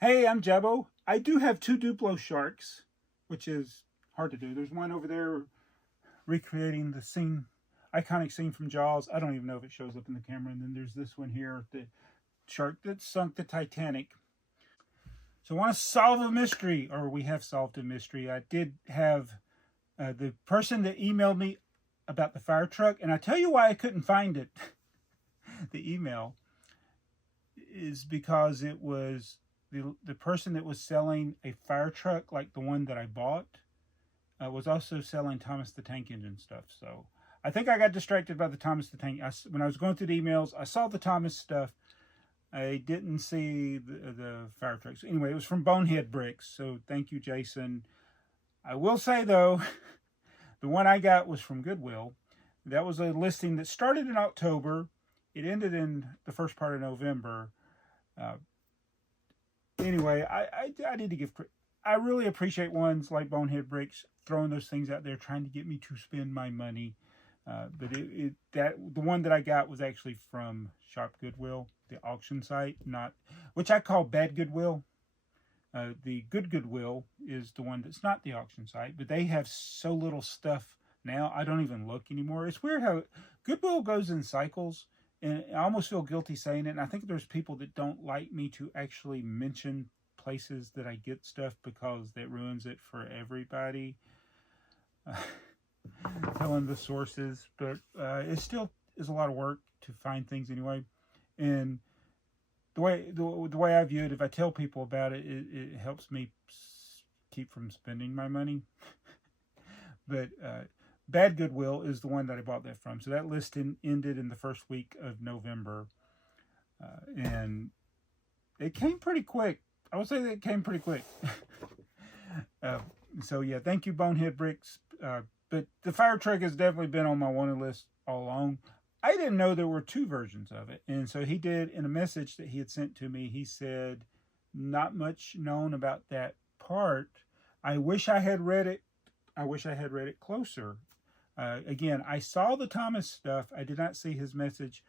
Hey, I'm Jabbo. I do have two Duplo sharks, which is hard to do. There's one over there recreating the scene, iconic scene from Jaws. I don't even know if it shows up in the camera. And then there's this one here, the shark that sunk the Titanic. So I want to solve a mystery, or we have solved a mystery. I did have the person that emailed me about the fire truck, and I tell you why I couldn't find it. The email is because it was the person that was selling a fire truck like the one that I bought was also selling Thomas the Tank Engine stuff. So I think I got distracted by the Thomas the Tank. When I was going through the emails, I saw the Thomas stuff. I didn't see the fire trucks. Anyway, it was from Bonehead Bricks. So thank you, Jason. I will say, though, the one I got was from Goodwill. That was a listing that started in October. It ended in the first part of November. Anyway, I need to give credit. I really appreciate ones like Bonehead Bricks throwing those things out there, trying to get me to spend my money. But the one that I got was actually from Sharp Goodwill, the auction site, which I call Bad Goodwill. The good Goodwill is the one that's not the auction site, but they have so little stuff now. I don't even look anymore. It's weird how Goodwill goes in cycles. And I almost feel guilty saying it. And I think there's people that don't like me to actually mention places that I get stuff because that ruins it for everybody. Telling the sources. But it still is a lot of work to find things anyway. And the way I view it, if I tell people about it, it helps me keep from spending my money. But Bad Goodwill is the one that I bought that from. So that listing ended in the first week of November. And it came pretty quick. I would say that it came pretty quick. So yeah, thank you, Bonehead Bricks. But the fire truck has definitely been on my wanted list all along. I didn't know there were two versions of it. And so he did, in a message that he had sent to me, he said, not much known about that part. I wish I had read it. I wish I had read it closer. Again, I saw the Thomas stuff. I did not see his message.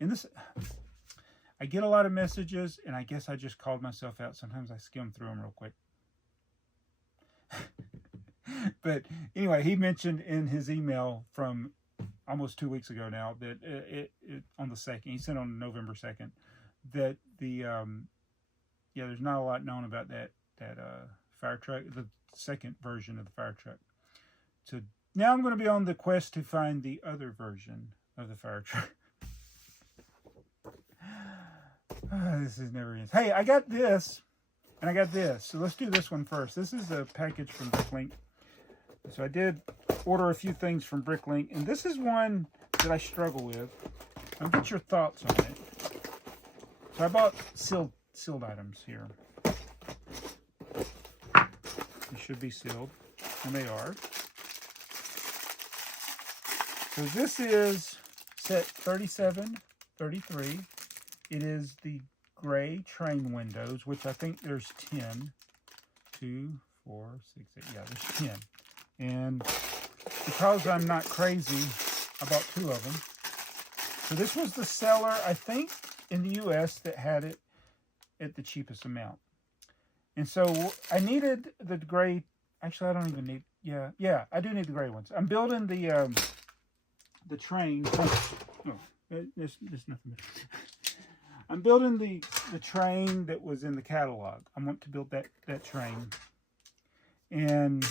I get a lot of messages, and I guess I just called myself out. Sometimes I skim through them real quick. But anyway, he mentioned in his email from almost 2 weeks ago now that on the 2nd, he sent on November 2nd, that there's not a lot known about that fire truck, the second version of the fire truck. So now I'm going to be on the quest to find the other version of the fire truck. This is never ends. Hey, I got this, and I got this. So let's do this one first. This is a package from Bricklink. So I did order a few things from Bricklink, and this is one that I struggle with. I'll get your thoughts on it. So I bought sealed items here. They should be sealed, and they are. So this is set 3733. It is the gray train windows, which I think there's 10. 2, 4, 6, 8. Yeah, there's 10. And because I'm not crazy, I bought 2 of them. So this was the seller, I think, in the U.S. that had it at the cheapest amount. And so I needed the gray. Actually, I don't even need. Yeah, I do need the gray ones. I'm building the train. Oh, there's nothing. I'm building the train that was in the catalog. I want to build that train, and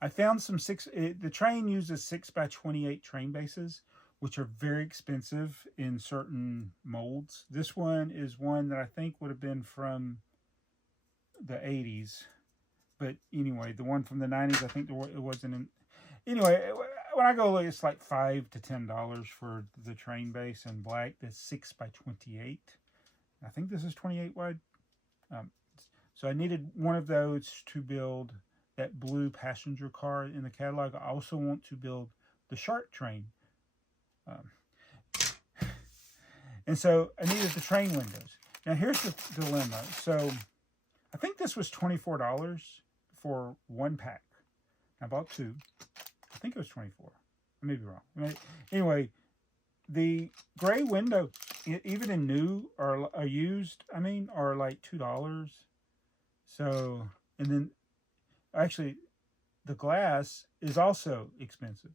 I found some the train uses 6x28 train bases, which are very expensive in certain molds. This one is one that I think would have been from the 80s. But anyway, the one from the 90s, I think it wasn't in. Anyway, when I go look, it's like $5 to $10 for the train base in black. That's 6x28. I think this is 28 wide. So I needed one of those to build that blue passenger car in the catalog. I also want to build the shark train. And so I needed the train windows. Now here's the dilemma. So I think this was $24 for one pack. I bought 2. I think it was 24. I may be wrong. Anyway, the gray window, even in new or used, I mean, are like $2. So, and then actually the glass is also expensive.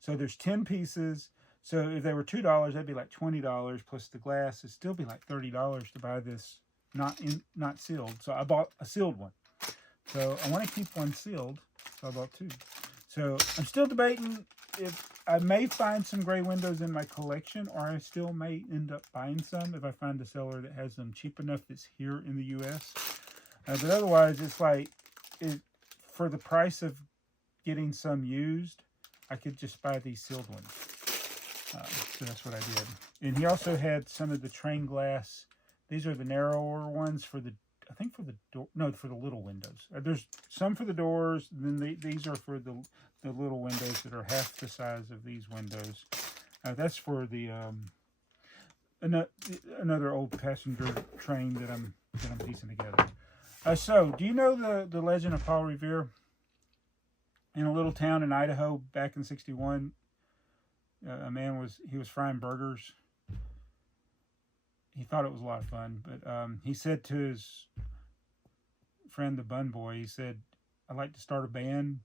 So there's 10 pieces. So if they were $2, that'd be like $20 plus the glass. It'd still be like $30 to buy this not sealed. So I bought a sealed one. So I want to keep one sealed. So I bought two. So I'm still debating if I may find some gray windows in my collection, or I still may end up buying some if I find a seller that has them cheap enough that's here in the U.S. But otherwise, it's like, for the price of getting some used, I could just buy these sealed ones. So that's what I did. And he also had some of the train glass. These are the narrower ones for the, I think for the door, no, for the little windows. There's some for the doors, and then these are for the little windows that are half the size of these windows. That's for the another old passenger train that I'm piecing together. So, do you know the legend of Paul Revere? In a little town in Idaho back in '61, a man was frying burgers. He thought it was a lot of fun, but he said to his friend, the bun boy, he said, "I'd like to start a band,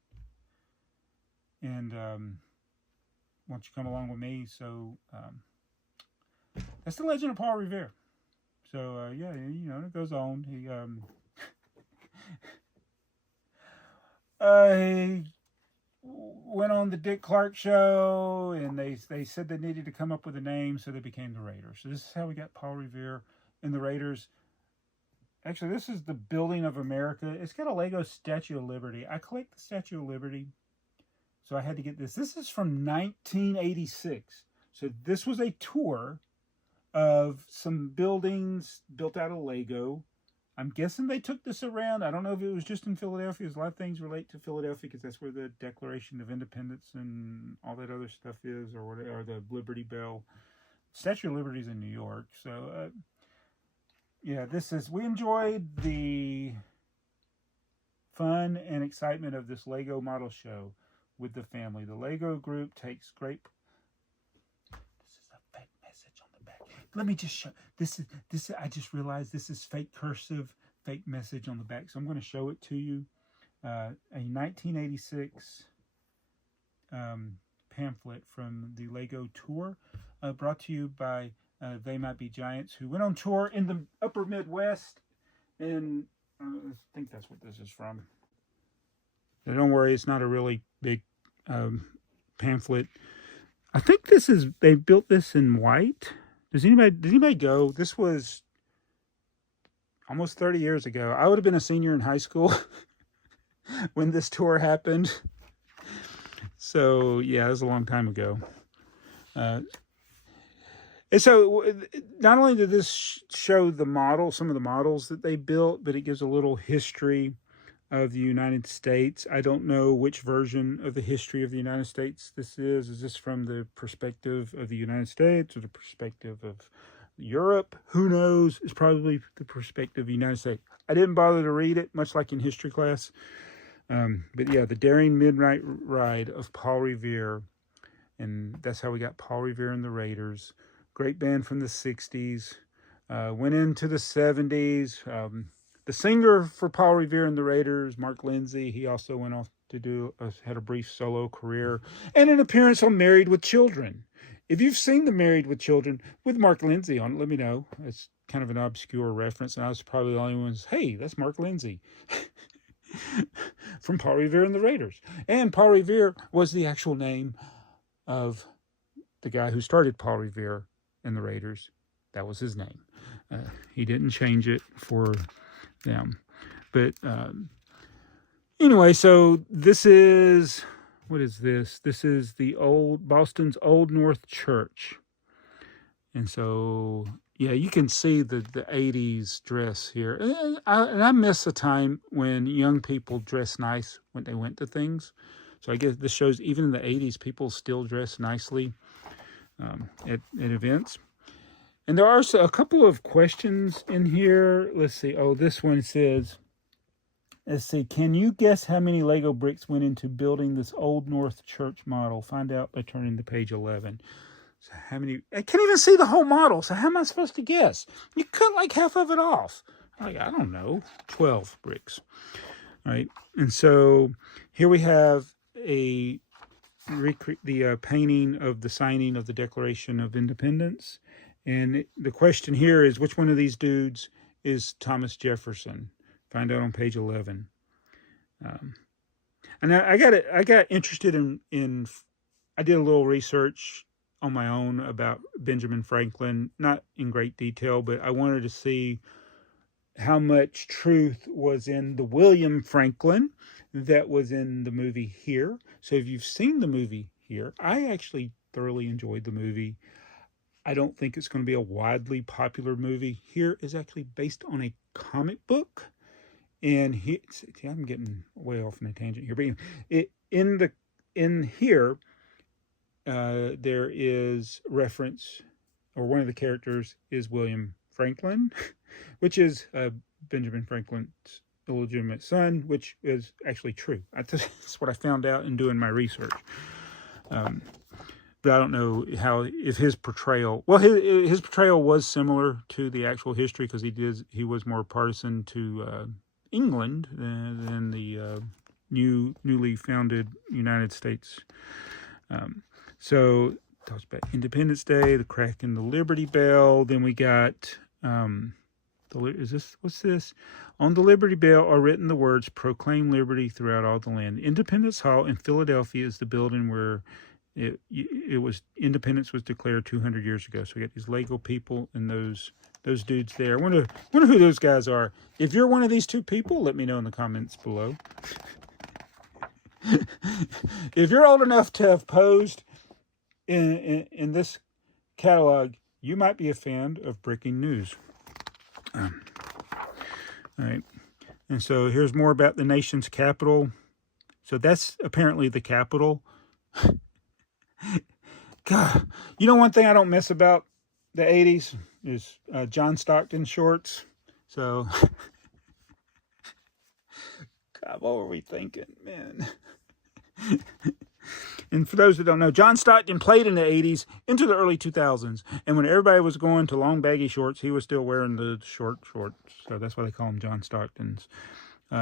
and won't you come along with me?" So that's the legend of Paul Revere. So yeah, you know, it goes on. He he went on the Dick Clark show, and they said they needed to come up with a name, so they became the Raiders. So this is how we got Paul Revere and the Raiders. Actually, this is the Building of America. It's got a Lego Statue of Liberty. I collect the Statue of Liberty, so I had to get this. This is from 1986. So this was a tour of some buildings built out of Lego. I'm guessing they took this around. I don't know if it was just in Philadelphia. A lot of things relate to Philadelphia because that's where the Declaration of Independence and all that other stuff is, or whatever, or the Liberty Bell. Statue of Liberty is in New York. So, yeah, we enjoyed the fun and excitement of this Lego model show with the family. The Lego group takes great... This is a fake message on the back. Let me just show... This is. I just realized this is fake cursive, fake message on the back. So I'm going to show it to you. A 1986 pamphlet from the Lego tour, brought to you by TheyMightBeBricks, who went on tour in the upper Midwest. And I think that's what this is from. Now, don't worry, it's not a really big pamphlet. I think they built this in white. Did anybody go? This was almost 30 years ago. I would have been a senior in high school when this tour happened. So, yeah, it was a long time ago. And so, not only did this show some of the models that they built, but it gives a little history of the United States. I don't know which version of the history of the United States this is. Is this from the perspective of the United States or the perspective of Europe? Who knows? It's probably the perspective of the United States. I didn't bother to read it, much like in history class. But yeah, the Daring Midnight Ride of Paul Revere. And that's how we got Paul Revere and the Raiders. Great band from the 60s. Went into the 70s. The singer for Paul Revere and the Raiders, Mark Lindsay, he also went off to had a brief solo career and an appearance on Married with Children. If you've seen the Married with Children with Mark Lindsay on it, let me know. It's kind of an obscure reference, and I was probably the only one who's, hey, that's Mark Lindsay from Paul Revere and the Raiders. And Paul Revere was the actual name of the guy who started Paul Revere and the Raiders. That was his name. He didn't change it for them. But anyway, so this is, what is this? This is the Boston's Old North Church. And so, yeah, you can see the 80s dress here. And I miss a time when young people dress nice when they went to things. So I guess this shows even in the 80s, people still dress nicely at events. And there are a couple of questions in here. Let's see. Oh, this one says, let's see. Can you guess how many Lego bricks went into building this Old North Church model? Find out by turning to page 11. So how many? I can't even see the whole model. So how am I supposed to guess? You cut like half of it off. Like, I don't know, 12 bricks. All right, and so here we have the painting of the signing of the Declaration of Independence. And the question here is, which one of these dudes is Thomas Jefferson? Find out on page 11. And I got interested in I did a little research on my own about Benjamin Franklin, not in great detail, but I wanted to see how much truth was in the William Franklin that was in the movie Here. So if you've seen the movie Here, I actually thoroughly enjoyed the movie. I don't think it's going to be a widely popular movie. Here is actually based on a comic book. And I'm getting way off on a tangent here, but in Here, there is reference, or one of the characters is William Franklin, which is Benjamin Franklin's illegitimate son, which is actually true. That's what I found out in doing my research. But I don't know if his portrayal, well, his portrayal was similar to the actual history, because he was more partisan to England than the newly founded United States. So it talks about Independence Day, the cracking the Liberty Bell. Then we got what's this? On the Liberty Bell are written the words, "Proclaim liberty throughout all the land." Independence Hall in Philadelphia is the building where independence was declared 200 years ago. So we got these Lego people and those dudes there. I wonder who those guys are. If you're one of these two people, let me know in the comments below. If you're old enough to have posed in this catalog, you might be a fan of Breaking News. All right. And so here's more about the nation's capital. So that's apparently the capital. God, you know, one thing I don't miss about the 80s is John Stockton shorts. So, God, what were we thinking, man? And for those that don't know, John Stockton played in the 80s into the early 2000s. And when everybody was going to long baggy shorts, he was still wearing the short shorts. So that's why they call him John Stocktons.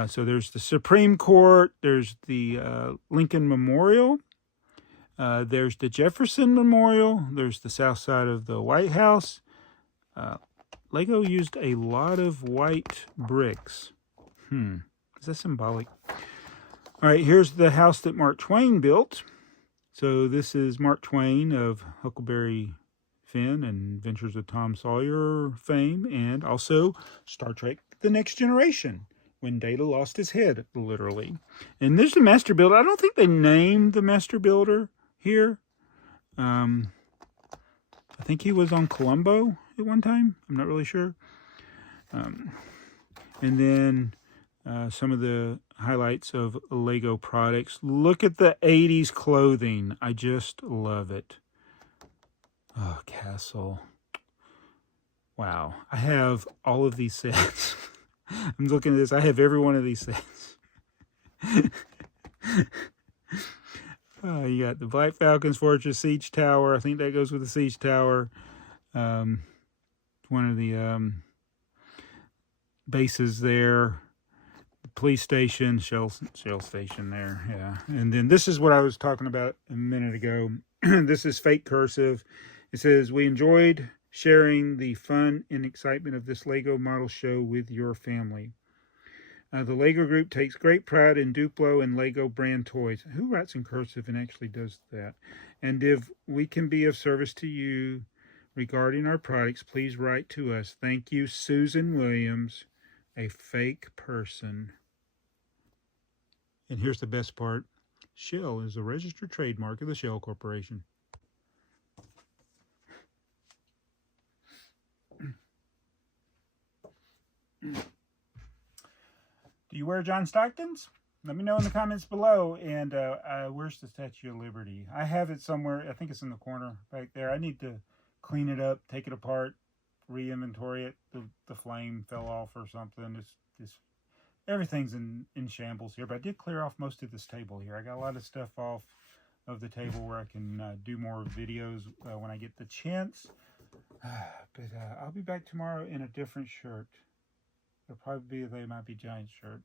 So there's the Supreme Court. There's the Lincoln Memorial. There's the Jefferson Memorial. There's the south side of the White House. Lego used a lot of white bricks. Is that symbolic? All right, here's the house that Mark Twain built. So this is Mark Twain of Huckleberry Finn and Adventures of Tom Sawyer fame, and also Star Trek The Next Generation, when Data lost his head, literally. And there's the master builder. I don't think they named the master builder here. I think he was on Columbo at one time. I'm not really sure. And then some of the highlights of Lego products. Look at the 80s clothing. I just love it. Oh, Castle. Wow. I have all of these sets. I'm looking at this. I have every one of these sets. You got the Black Falcon's Fortress Siege Tower. I think that goes with the Siege Tower. One of the bases there. Police station, shell station there, yeah. And then this is what I was talking about a minute ago. This is fake cursive. It says, "We enjoyed sharing the fun and excitement of this Lego model show with your family. The Lego group takes great pride in Duplo and Lego brand toys." Who writes in cursive and actually does that? "And if we can be of service to you regarding our products, please write to us. Thank you, Susan Williams, a fake person." And here's the best part. Shell is a registered trademark of the Shell Corporation. Do you wear John Stocktons? Let me know in the comments below. And where's the Statue of Liberty? I have it somewhere. I think it's in the corner back there. I need to clean it up, take it apart, re-inventory it. The flame fell off or something. It's everything's in shambles here, but I did clear off most of this table here. I got a lot of stuff off of the table where I can do more videos when I get the chance. But I'll be back tomorrow in a different shirt. It'll probably be a They Might Be Giants shirt.